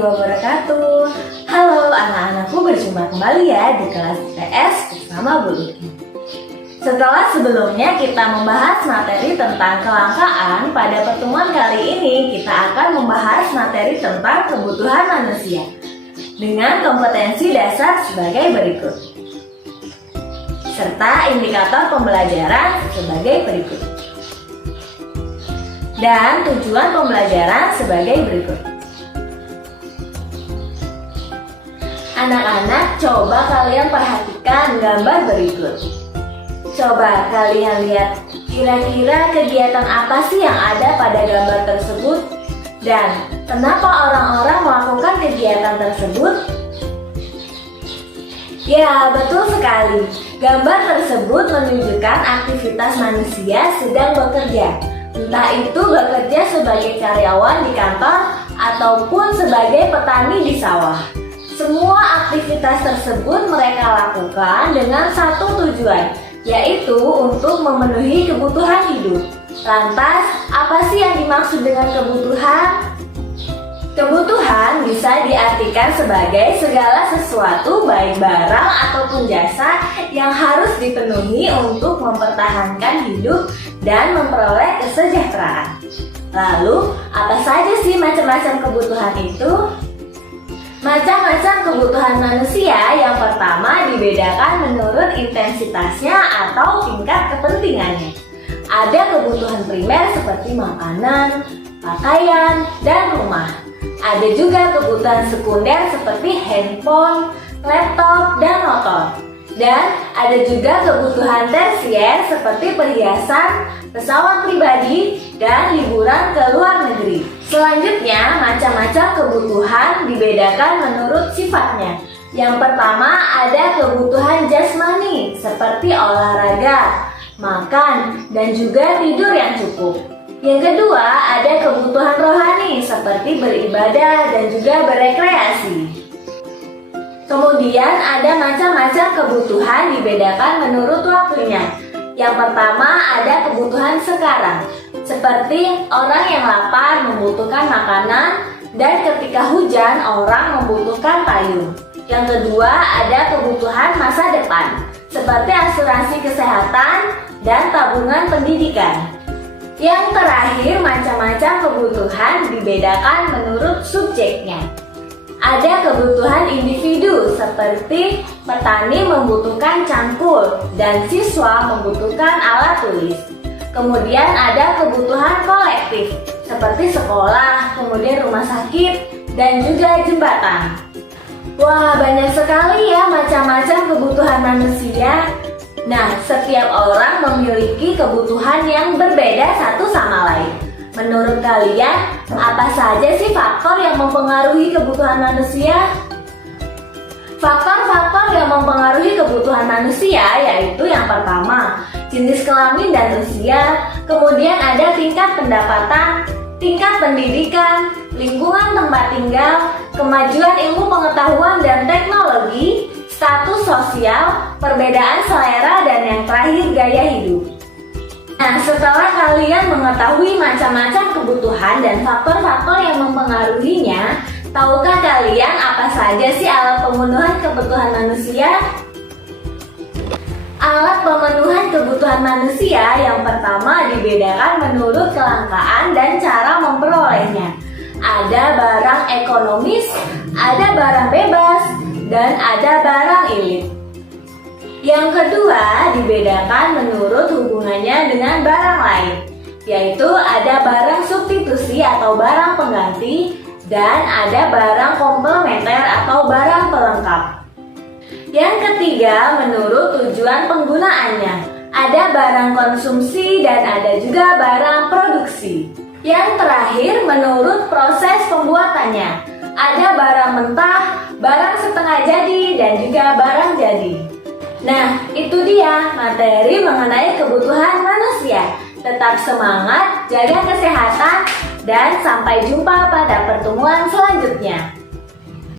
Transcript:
wabarakatuh. Halo anak-anakku, berjumpa kembali ya di kelas IPS bersama Bu Luki. Setelah sebelumnya kita membahas materi tentang kelangkaan, pada pertemuan kali ini kita akan membahas materi tentang kebutuhan manusia dengan kompetensi dasar sebagai berikut, serta indikator pembelajaran sebagai berikut. Dan tujuan pembelajaran sebagai berikut. Anak-anak, coba kalian perhatikan gambar berikut. Coba kalian lihat kira-kira kegiatan apa sih yang ada pada gambar tersebut dan kenapa orang-orang melakukan kegiatan tersebut? Ya, betul sekali. Gambar tersebut menunjukkan aktivitas manusia sedang bekerja. Entah itu bekerja sebagai karyawan di kantor ataupun sebagai petani di sawah. Semua aktivitas tersebut mereka lakukan dengan satu tujuan, yaitu untuk memenuhi kebutuhan hidup. Lantas, apa sih yang dimaksud dengan kebutuhan? Kebutuhan bisa diartikan sebagai segala sesuatu baik barang ataupun jasa yang harus dipenuhi untuk mempertahankan hidup dan memperoleh kesejahteraan. Lalu, apa saja sih macam-macam kebutuhan itu? Macam-macam kebutuhan manusia yang pertama dibedakan menurut intensitasnya atau tingkat kepentingannya. Ada kebutuhan primer seperti makanan, pakaian, dan rumah. Ada juga kebutuhan sekunder seperti handphone, laptop, dan motor. Dan ada juga kebutuhan tersier seperti perhiasan, pesawat pribadi, dan liburan ke luar negeri. Selanjutnya, macam-macam kebutuhan dibedakan menurut sifatnya. Yang pertama ada kebutuhan jasmani seperti olahraga, makan, dan juga tidur yang cukup. Yang kedua ada kebutuhan rohani seperti beribadah dan juga berekreasi. Kemudian ada macam-macam kebutuhan dibedakan menurut waktunya. Yang pertama ada kebutuhan sekarang, seperti orang yang lapar membutuhkan makanan dan ketika hujan orang membutuhkan payung. Yang kedua ada kebutuhan masa depan, seperti asuransi kesehatan dan tabungan pendidikan. Yang terakhir macam-macam kebutuhan dibedakan menurut subjeknya. Ada kebutuhan individu seperti petani membutuhkan cangkul dan siswa membutuhkan alat tulis. Kemudian ada kebutuhan kolektif seperti sekolah, kemudian rumah sakit, dan juga jembatan. Wah, banyak sekali ya macam-macam kebutuhan manusia. Nah, setiap orang memiliki kebutuhan yang berbeda satu sama lain. Menurut kalian, apa saja sih faktor yang mempengaruhi kebutuhan manusia? Faktor-faktor yang mempengaruhi kebutuhan manusia yaitu yang pertama, jenis kelamin dan usia, kemudian ada tingkat pendapatan, tingkat pendidikan, lingkungan tempat tinggal, kemajuan ilmu pengetahuan dan teknologi, status sosial, perbedaan selera, dan yang terakhir gaya hidup. Nah, setelah kalian mengetahui macam-macam kebutuhan dan faktor-faktor yang mempengaruhinya, tahukah kalian apa saja sih alat pemenuhan kebutuhan manusia? Alat pemenuhan kebutuhan manusia yang pertama dibedakan menurut kelangkaan dan cara memperolehnya. Ada barang ekonomis, ada barang bebas, dan ada barang elit. Yang kedua dibedakan menurut hubungannya dengan barang lain, yaitu ada barang substitusi atau barang pengganti dan ada barang komplementer atau barang pelengkap. Yang ketiga menurut tujuan penggunaannya, ada barang konsumsi dan ada juga barang produksi. Yang terakhir menurut proses pembuatannya, ada barang mentah, barang setengah jadi, dan juga barang jadi. Nah, itu dia materi mengenai kebutuhan manusia. Tetap semangat, jaga kesehatan, dan sampai jumpa pada pertemuan selanjutnya.